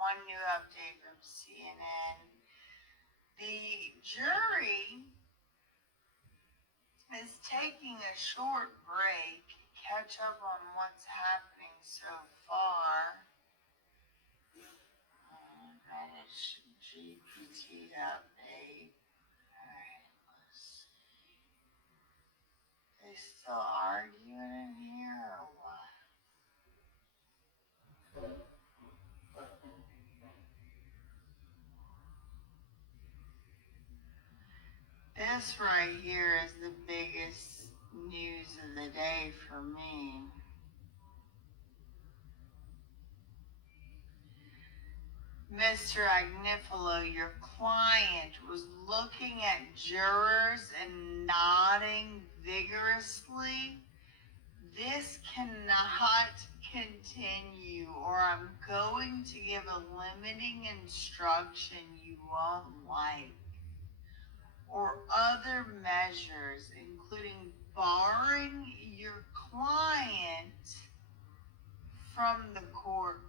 one new update from CNN. The jury is taking a short break, catch up on what's happening so far. Manage GPT update. Alright, let's see. They still arguing in here or what? This right here is the biggest news of the day for me. Mr. Agnifilo, your client was looking at jurors and nodding vigorously. This cannot continue, or I'm going to give a limiting instruction you won't like, or other measures, including barring your client from the courtroom.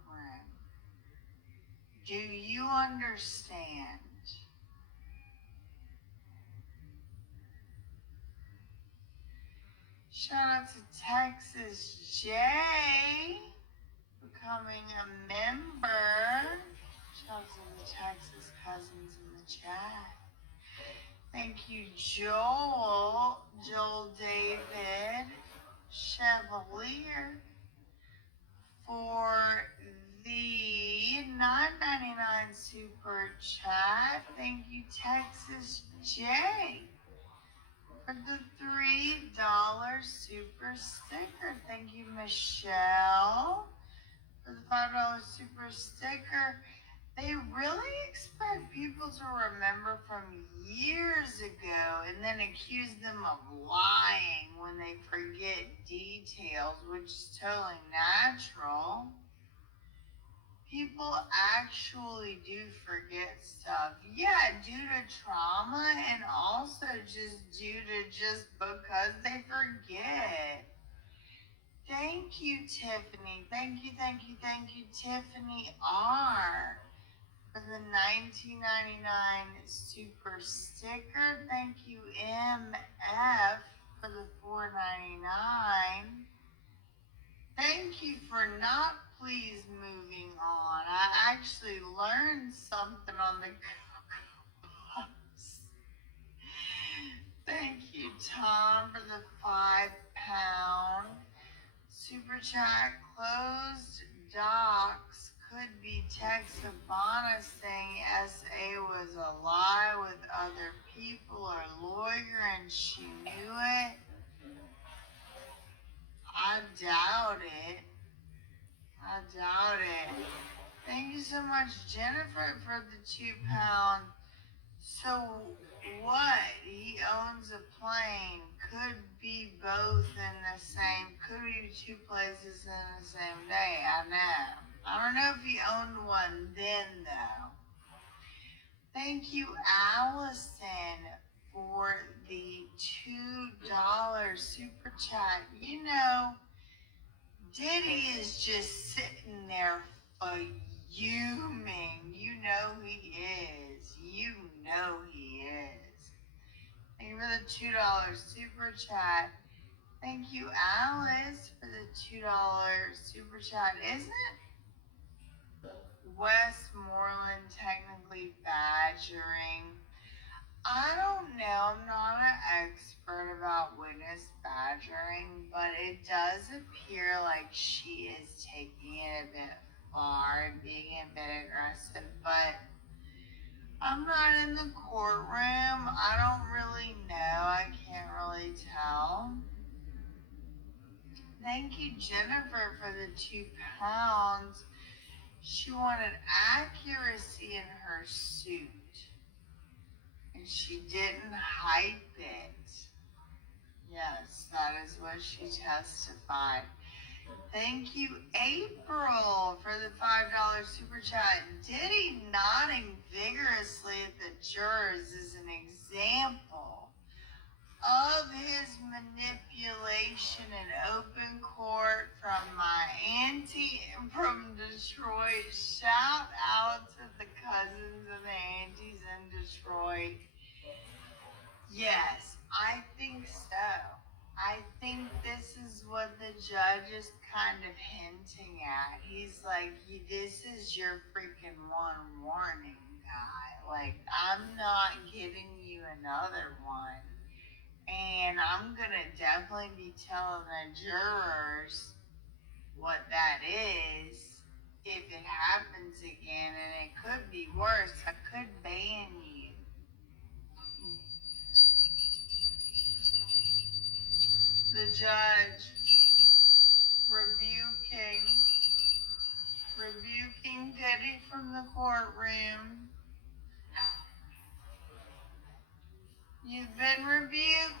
Do you understand? Shout out to Texas J becoming a member. Shout out to the Texas cousins in the chat. Thank you, Joel David Chevalier, for the $9.99 super chat. Thank you, Texas J, for the $3 super sticker. Thank you, Michelle, for the $5 super sticker. They really expect people to remember from years ago and then accuse them of lying when they forget details, which is totally natural. People actually do forget stuff. Yeah, due to trauma and also just due to just because they forget. Thank you, Tiffany. Thank you, Tiffany R, for the $19.99 super sticker. Thank you, MF, for the $4.99. Thank you for not please moving on. I actually learned something on the Cocoa Puffs. Thank you, Tom, for the £5 super chat. Closed docs could be text Ivana saying SA was a lie with other people or lawyer and she knew it. I doubt it. Thank you so much, Jennifer, for the £2. So what? He owns a plane. Could be both in the same. Could be two places in the same day. I know. I don't know if he owned one then, though. Thank you, Allison, for the $2 super chat. You know, Diddy is just sitting there fuming. You know he is. Thank you for the $2 super chat. Thank you, Alice, for the $2 super chat. Isn't Westmoreland technically badgering? I don't know. I'm not an expert about witness badgering, but it does appear like she is taking it a bit far and being a bit aggressive. But I'm not in the courtroom. I don't really know. I can't really tell. Thank you, Jennifer, for the £2. She wanted accuracy in her suit, and she didn't hype it. Yes, that is what she testified. Thank you, April, for the $5 super chat. Diddy nodding vigorously at the jurors is an example of his manipulation in open court from my auntie from Detroit. Shout out break. Yes, I think so. I think this is what the judge is kind of hinting at. He's like, this is your freaking one warning, guy. Like, I'm not giving you another one. And I'm going to definitely be telling the jurors what that is if it happens again. And it could be worse. I could ban you. The judge rebuking Diddy from the courtroom. You've been rebuked.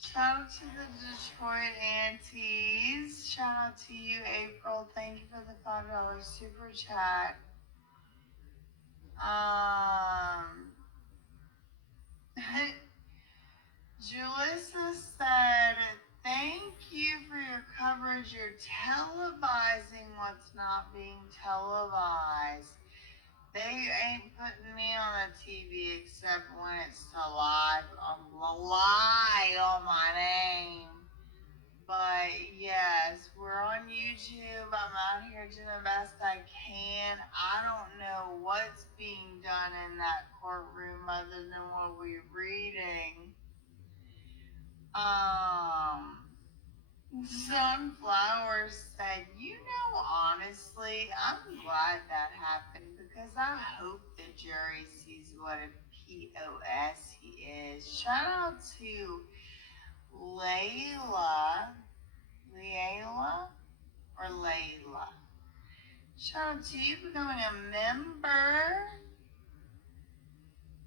Shout out to the Detroit Aunties. Shout out to you, April. Thank you for the $5 super chat. Julissa said, thank you for your coverage. You're televising what's not being televised. They ain't putting me on the TV except when it's a lie on my name. But yes, we're on YouTube. I'm out here doing the best I can. I don't know what's being done in that courtroom other than what we're reading. Sunflower said, honestly, I'm glad that happened because I hope the jury sees what a POS he is. Shout out to Layla. Shout out to you becoming a member.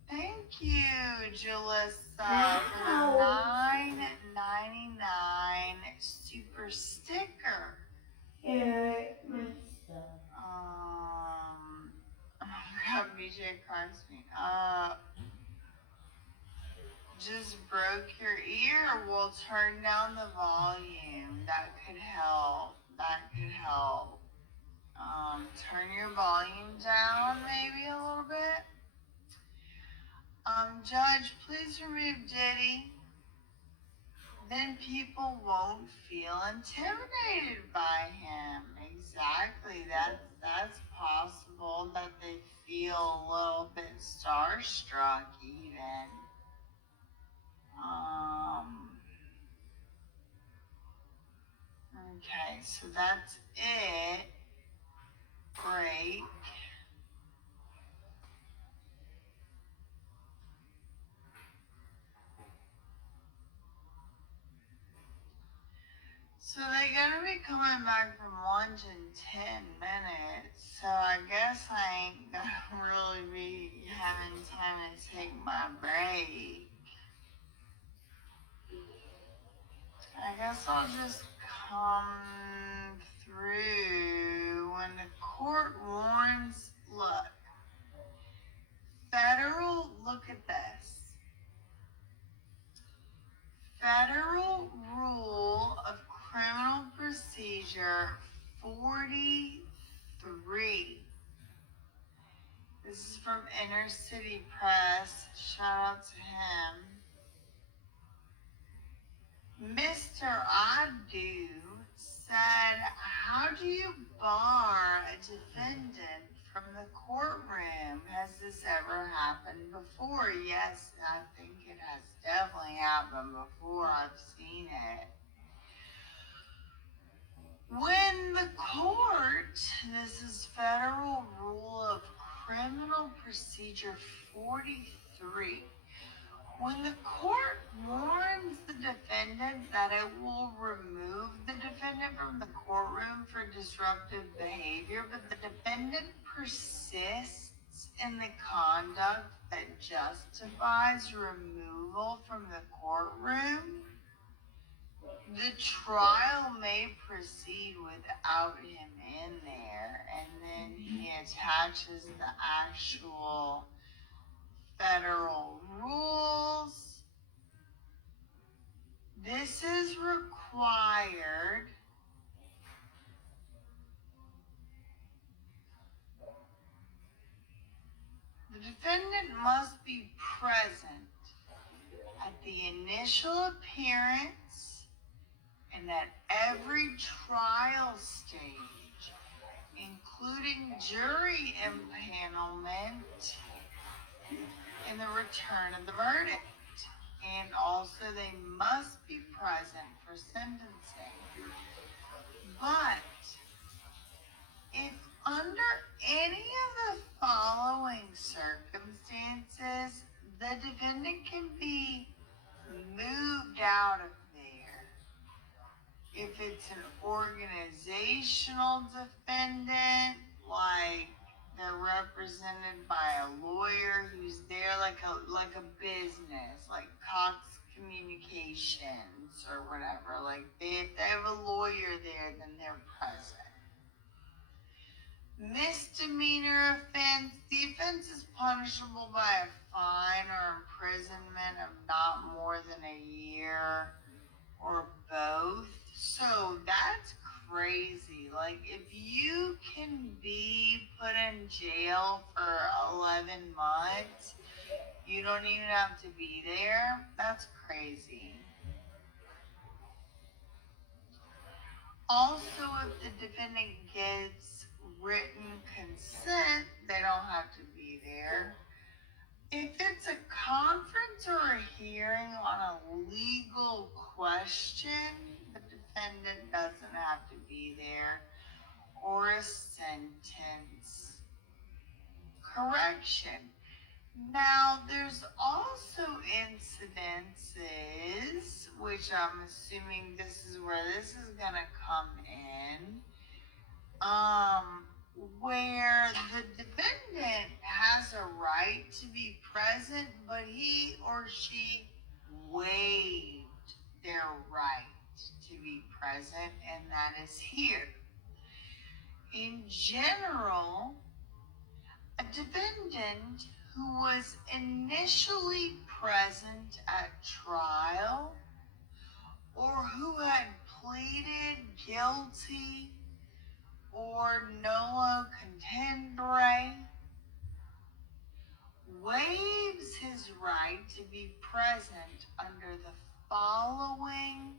Thank you, Julissa, for the $9.99 super sticker. BJ cracks me up. Just broke your ear. Well, turn down the volume. That could help. Turn your volume down maybe a little bit. Judge, please remove Diddy. Then people won't feel intimidated by him. Exactly. That's possible that they feel a little bit starstruck even. Okay, so that's it. Break. So they're gonna be coming back from lunch in 10 minutes. So I guess I ain't gonna really be having time to take my break. I guess I'll just come through when the court warns. Look, look at this. Federal Rule of Criminal Procedure 43. This is from Inner City Press. Shout out to him. Mr. Adu said, how do you bar a defendant from the courtroom? Has this ever happened before? Yes, I think it has definitely happened before. I've seen it. When the court, this is Federal Rule of Criminal Procedure 43, when the court warns the defendant that it will remove the defendant from the courtroom for disruptive behavior, but the defendant persists in the conduct that justifies removal from the courtroom, the trial may proceed without him in there, and then he attaches the actual federal rules. This is required defendant must be present at the initial appearance and at every trial stage, including jury impanelment and the return of the verdict. And also they must be present for sentencing. But if under any of the following circumstances, the defendant can be moved out of there. If it's an organizational defendant, like they're represented by a lawyer who's there like a business, like Cox Communications or whatever. Like if they have a lawyer there, then they're present. Misdemeanor offense. The offense is punishable by a fine or imprisonment of not more than a year or both. So that's crazy. Like if you can be put in jail for 11 months, you don't even have to be there. That's crazy. Also, if the defendant gets written consent, they don't have to be there. If it's a conference or a hearing on a legal question, the defendant doesn't have to be there. Or a sentence correction. Now, there's also incidences, which I'm assuming this is where this is going to come in, where the defendant has a right to be present, but he or she waived their right to be present, and that is here. In general, a defendant who was initially present at trial or who had pleaded guilty or nolo contendere waives his right to be present under the following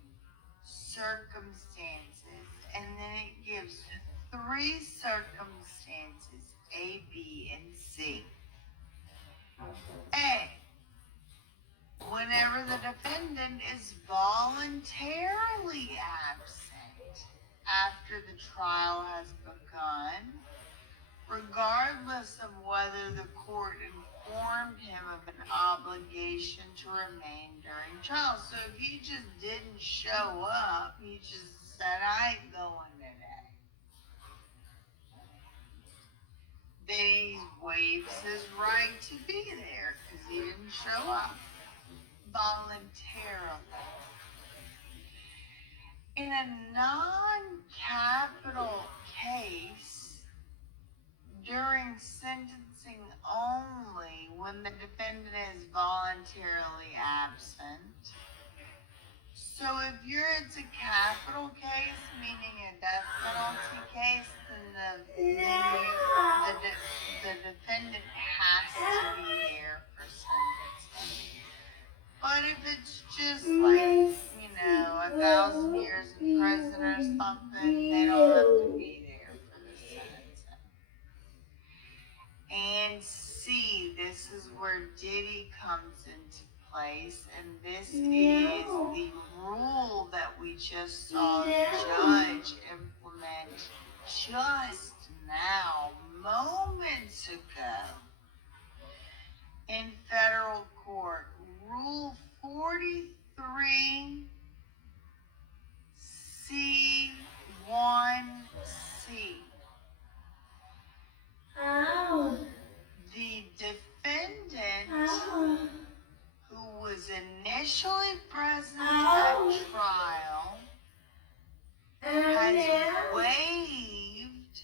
circumstances, and then it gives 3 circumstances, A, B, and C. A, whenever the defendant is voluntarily absent after the trial has begun, regardless of whether the court informed him of an obligation to remain during trial. So if he just didn't show up, he just said, I ain't going today, then he waives his right to be there because he didn't show up voluntarily. In a non-capital case, during sentencing only, when the defendant is voluntarily absent. So if it's a capital case, meaning a death penalty case, then the defendant has to be there for sentencing. But if it's just like, 1,000 years in prison or something, they don't have to be there for the sentencing. And C, this is where Diddy comes into place, and this is the rule that we just saw the judge implement just now, moments ago, in federal court. Rule 43C1C. The defendant who was initially present at trial has waived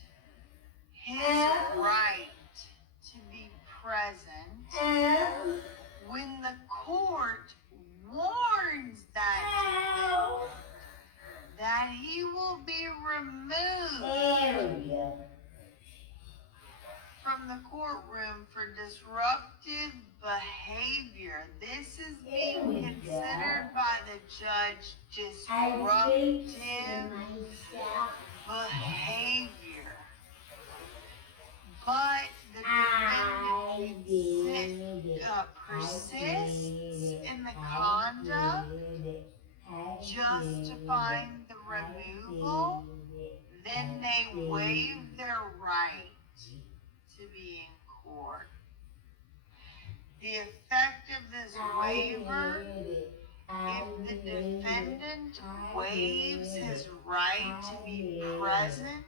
his right to be present when the court warns that defendant that he will be removed from from the courtroom for disruptive behavior. This is being considered by the judge disruptive behavior. But the defendant persists in the conduct, justifying the removal, then they waive their right to be in court. The effect of this waiver, if the defendant waives his right to be present,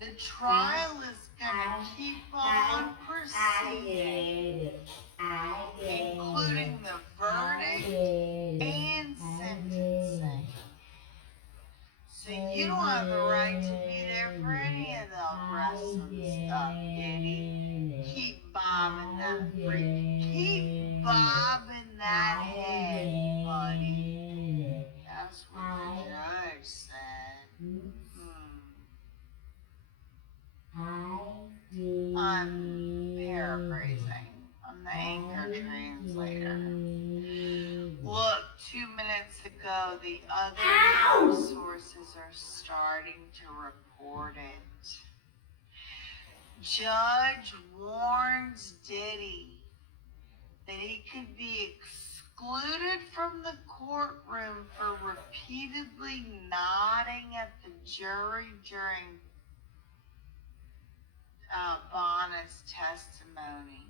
the trial is going to keep on proceeding, including the verdict and sentencing. So you don't have the right to be there for any of the wrestling stuff, Diddy. Keep bobbing that freak. Keep bobbing that head, buddy. That's what the judge said. I'm paraphrasing. I'm the anchor translator. Look, 2 minutes ago, the other news sources are starting to report it. Judge warns Diddy that he could be excluded from the courtroom for repeatedly nodding at the jury during Bonna's testimony.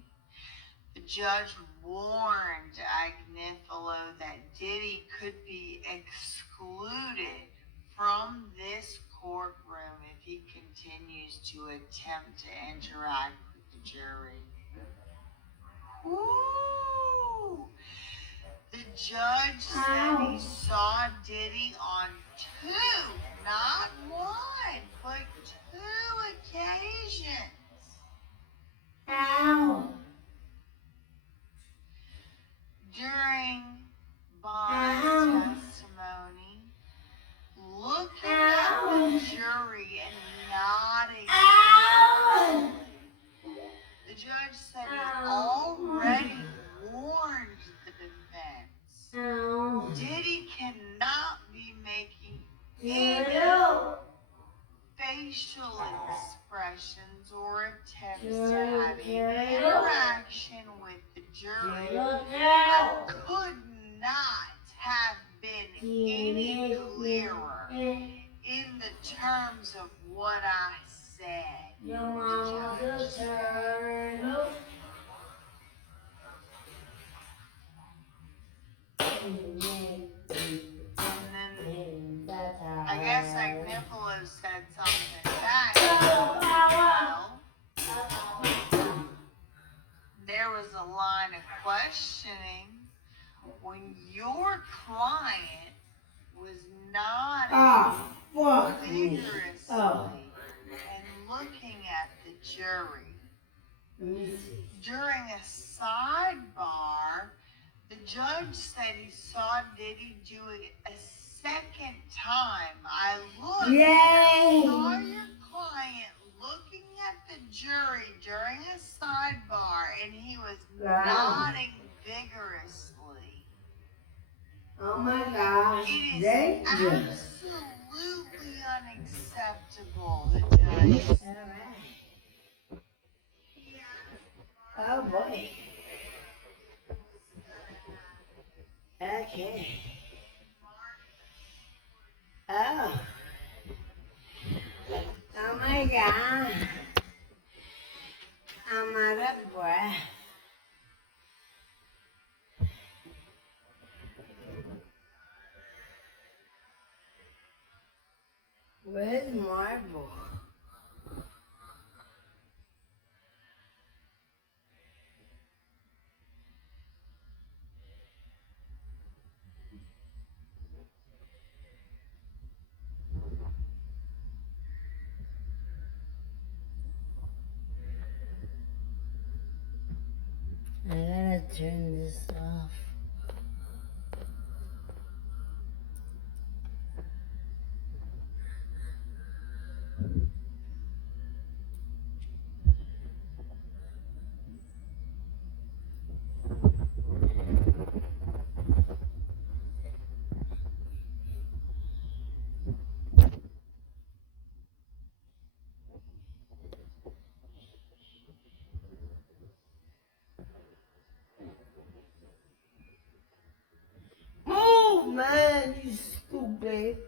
The judge warned Agnifilo that Diddy could be excluded from this courtroom if he continues to attempt to interact with the jury. Woo! The judge said he saw Diddy on 2, not 1, but 2 occasions. During Bonna's testimony, looking at the jury and nodding. The judge said he already warned the defense. Diddy cannot be making any facial expressions or attempts to have any interaction with the jury. I could not have been any clearer in the terms of what I said. And then I guess Agnifilo said something back. Well, there was a line of questioning when your client was nodding vigorously and looking at the jury. During a sidebar, the judge said he saw Diddy do it a second time. I looked and I saw your client looking at the jury during a sidebar and he was nodding vigorously. Oh my gosh. It is absolutely unacceptable, the judge said. Oh boy. Okay. Oh. Oh my God. I'm out of breath. Where's Marble? I gotta turn this off. man, you stupid.